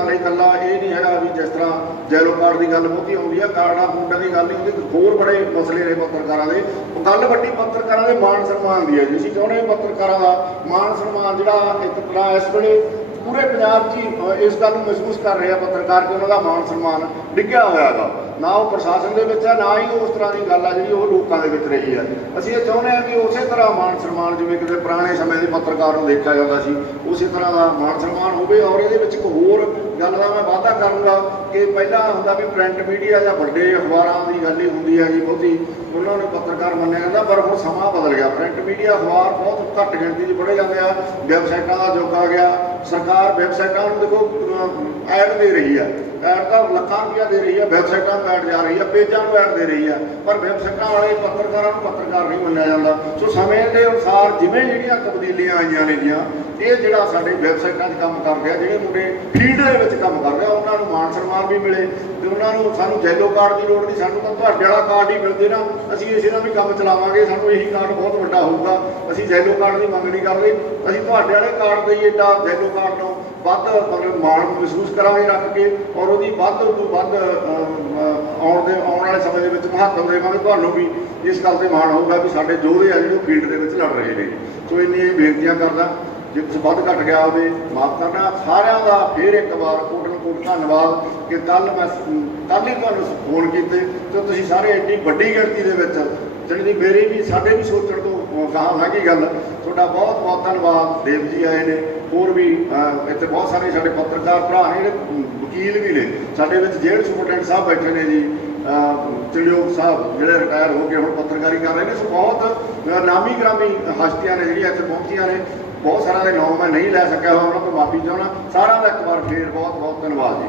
ਪਿੰਡਾਂ ਲਈ ਇਕੱਲਾ ਇਹ ਨਹੀਂ ਹੈਗਾ ਵੀ ਜਿਸ ਤਰ੍ਹਾਂ ਜੈਲੋ ਕਾਰਡ ਦੀ ਗੱਲ ਬਹੁਤੀ ਆਉਂਦੀ ਆ ਕਾਰਡਾਂ ਕੁੰਡਾਂ ਦੀ ਗੱਲ ਨਹੀਂ ਹੁੰਦੀ ਹੋਰ ਬੜੇ ਮਸਲੇ ਨੇ ਪੱਤਰਕਾਰਾਂ ਦੇ। ਗੱਲ ਵੱਡੀ ਪੱਤਰਕਾਰਾਂ ਦੇ ਮਾਣ ਸਨਮਾਨ ਦੀ ਹੈ ਜੀ। ਅਸੀਂ ਚਾਹੁੰਦੇ ਪੱਤਰਕਾਰਾਂ ਦਾ ਮਾਣ ਸਨਮਾਨ ਜਿਹੜਾ ਇੱਕ ਤਰ੍ਹਾਂ ਇਸ ਵੇਲੇ ਪੂਰੇ ਪੰਜਾਬ 'ਚ ਹੀ, ਇਸ ਗੱਲ ਨੂੰ ਮਹਿਸੂਸ ਕਰ ਰਹੇ ਆ ਪੱਤਰਕਾਰ ਕਿ ਉਹਨਾਂ ਦਾ ਮਾਣ ਸਨਮਾਨ ਡਿੱਗਿਆ ਹੋਇਆ ਹੈਗਾ। ਨਾ ਉਹ ਪ੍ਰਸ਼ਾਸਨ ਦੇ ਵਿੱਚ ਹੈ, ਨਾ ਹੀ ਉਸ ਤਰ੍ਹਾਂ ਦੀ ਗੱਲ ਆ ਜਿਹੜੀ ਉਹ ਲੋਕਾਂ ਦੇ ਵਿੱਚ ਰਹੀ ਆ। ਅਸੀਂ ਇਹ ਚਾਹੁੰਦੇ ਹਾਂ ਕਿ ਉਸੇ ਤਰ੍ਹਾਂ ਮਾਣ ਸਨਮਾਨ ਜਿਵੇਂ ਕਿਤੇ ਪੁਰਾਣੇ ਸਮੇਂ ਦੇ ਪੱਤਰਕਾਰ ਨੂੰ ਦੇਖਿਆ ਜਾਂਦਾ ਸੀ, ਉਸੇ ਤਰ੍ਹਾਂ ਦਾ ਮਾਣ ਸਨਮਾਨ ਹੋਵੇ ਔਰ ਇਹਦੇ ਵਿੱਚ ਇੱਕ ਹੋਰ ਗੱਲ ਦਾ ਮੈਂ ਵਾਅਦਾ ਕਰੂੰਗਾ ਕਿ ਪਹਿਲਾਂ ਹੁੰਦਾ ਵੀ ਪ੍ਰਿੰਟ ਮੀਡੀਆ ਜਾਂ ਵੱਡੇ ਅਖਬਾਰਾਂ ਦੀ ਗੱਲ ਹੀ ਹੁੰਦੀ ਹੈ ਜੀ ਬਹੁਤੀ, ਉਹਨਾਂ ਨੂੰ ਪੱਤਰਕਾਰ ਮੰਨਿਆ ਜਾਂਦਾ, ਪਰ ਹੁਣ ਸਮਾਂ ਬਦਲ ਗਿਆ। ਪ੍ਰਿੰਟ ਮੀਡੀਆ ਅਖਬਾਰ ਬਹੁਤ ਘੱਟ ਗਿਣਤੀ 'ਚ ਪੜ੍ਹੇ ਜਾਂਦੇ ਆ ਵੈਬਸਾਈਟਾਂ ਦਾ ਯੁੱਗ ਆ ਗਿਆ, ਸਰਕਾਰ ਵੈਬਸਾਈਟਾਂ ਨੂੰ ਦੇਖੋ ਐਡ ਦੇ ਰਹੀ ਆ। ਐਡ ਤਾਂ ਲੱਖਾਂ ਰੁਪਇਆ ਦੇ ਰਹੀ ਹੈ ਵੈਬਸਾਈਟਾਂ ਬੈਠ ਜਾ ਰਹੀ ਹੈ ਪੇਜਾਂ ਨੂੰ ਐਡ ਦੇ ਰਹੀ ਹੈ ਪਰ ਵੈਬਸਾਈਟਾਂ ਵਾਲੇ ਪੱਤਰਕਾਰਾਂ ਨੂੰ ਪੱਤਰਕਾਰ ਨਹੀਂ ਮੰਨਿਆ ਜਾਂਦਾ। ਸੋ ਸਮੇਂ ਦੇ ਅਨੁਸਾਰ ਜਿਵੇਂ ਜਿਹੜੀਆਂ ਤਬਦੀਲੀਆਂ ਆਈਆਂ ਨੇ ਜੀਆਂ ਇਹ ਜਿਹੜਾ ਸਾਡੇ ਵੈਬਸਾਈਟਾਂ 'ਚ ਕੰਮ ਕਰਦੇ ਆ ਜਿਹੜੇ ਮੁੰਡੇ ਫੀਲਡ ਦੇ ਵਿੱਚ ਕੰਮ ਕਰਦੇ ਆ ਉਹਨਾਂ ਵੀ ਮਿਲੇ ਤੇ ਉਹਨਾਂ ਨੂੰ ਸਾਨੂੰ ਜੈਲੋ ਕਾਰਡ ਦੀ ਲੋੜ ਨਹੀਂ, ਸਾਨੂੰ ਤਾਂ ਤੁਹਾਡੇ ਵਾਲਾ ਕਾਰਡ ਹੀ ਮਿਲਦੇ ਨਾ। ਅਸੀਂ ਇਸੇ ਨਾਲ ਵੀ ਕੰਮ ਚਲਾਵਾਂਗੇ, ਸਾਨੂੰ ਇਹੀ ਕਾਰਡ ਬਹੁਤ ਵੱਡਾ ਹੋਊਗਾ। ਅਸੀਂ ਜੈਲੋ ਕਾਰਡ ਦੀ ਮੰਗ ਨਹੀਂ ਕਰਦੇ। ਅਸੀਂ ਤੁਹਾਡੇ ਵਾਲੇ ਕਾਰਡ ਦੇ ਹੀ ਏਡਾ ਜੈਲੋ ਕਾਰਡ ਨੂੰ ਵੱਧ ਮਤਲਬ ਮਾਣ ਮਹਿਸੂਸ ਕਰਾਂਗੇ ਰੱਖ ਕੇ ਔਰ ਉਹਦੀ ਵੱਧ ਤੋਂ ਵੱਧ ਆਉਣ ਦੇ, ਆਉਣ ਵਾਲੇ ਸਮੇਂ ਦੇ ਵਿੱਚ ਮਹੱਤਵ ਦੇਵਾਂਗੇ ਤੁਹਾਨੂੰ ਵੀ ਇਸ ਗੱਲ ਤੇ ਮਾਣ ਹੋਊਗਾ ਵੀ ਸਾਡੇ ਯੋਧੇ ਆ ਜਿਹੜੇ ਉਹ ਫੀਲਡ ਦੇ ਵਿੱਚ ਲੜ ਰਹੇ ਨੇ। ਸੋ ਇੰਨੀਆਂ ਬੇਨਤੀਆਂ ਕਰਦਾ। ਜੇ ਕੁਝ ਵੱਧ ਘਟ ਗਿਆ ਹੋਵੇ ਮਾਫ ਕਰਨਾ, ਸਾਰਿਆਂ ਦਾ ਫੇਰ ਇੱਕ ਵਾਰ ਕੋਟਨ ਕੋਟ ਧੰਨਵਾਦ ਕਿ ਕੱਲ ਮੈਂ ਕੱਲ ਹੀ ਤੁਹਾਨੂੰ ਫੋਨ ਕੀਤੇ ਤੇ ਤੁਸੀਂ ਸਾਰੇ ਐਡੀ ਵੱਡੀ ਗਿਣਤੀ ਦੇ ਵਿੱਚ ਜਿਹੜੀ ਮੇਰੀ ਵੀ, ਸਾਡੇ ਵੀ ਸੋਚਣ ਤੋਂ ਗਾਹਾਂ ਲੰਘੀ ਗੱਲ, ਤੁਹਾਡਾ ਬਹੁਤ ਬਹੁਤ ਧੰਨਵਾਦ। ਦੇਵ ਜੀ ਆਏ ਨੇ, ਹੋਰ ਵੀ ਇੱਥੇ ਬਹੁਤ ਸਾਰੇ ਸਾਡੇ ਪੱਤਰਕਾਰ ਭਰਾ ਨੇ ਜਿਹੜੇ ਵਕੀਲ ਵੀ ਨੇ। ਸਾਡੇ ਵਿੱਚ ਜੇਲ੍ਹ ਸੁਪਰਡੈਂਟ ਸਾਹਿਬ ਬੈਠੇ ਨੇ ਜੀ। ਚਿੜਿਓਕ ਸਾਹਿਬ ਜਿਹੜੇ ਰਿਟਾਇਰ ਹੋ ਕੇ ਹੁਣ ਪੱਤਰਕਾਰੀ ਕਰ ਰਹੇ ਨੇ। ਸੋ ਬਹੁਤ ਨਾਮੀ ਗ੍ਰਾਮੀ ਹਸਤੀਆਂ ਨੇ ਜਿਹੜੀਆਂ ਇੱਥੇ ਪਹੁੰਚੀਆਂ ਨੇ। ਬਹੁਤ ਸਾਰਿਆਂ ਦੇ ਨਾਮ ਮੈਂ ਨਹੀਂ ਲੈ ਸਕਿਆ ਉਹਨਾਂ ਤੋਂ ਮਾਫੀ ਚਾਹੁੰਦਾ। ਸਾਰਿਆਂ ਦਾ ਇੱਕ ਵਾਰ ਫੇਰ ਬਹੁਤ ਬਹੁਤ ਧੰਨਵਾਦ ਜੀ।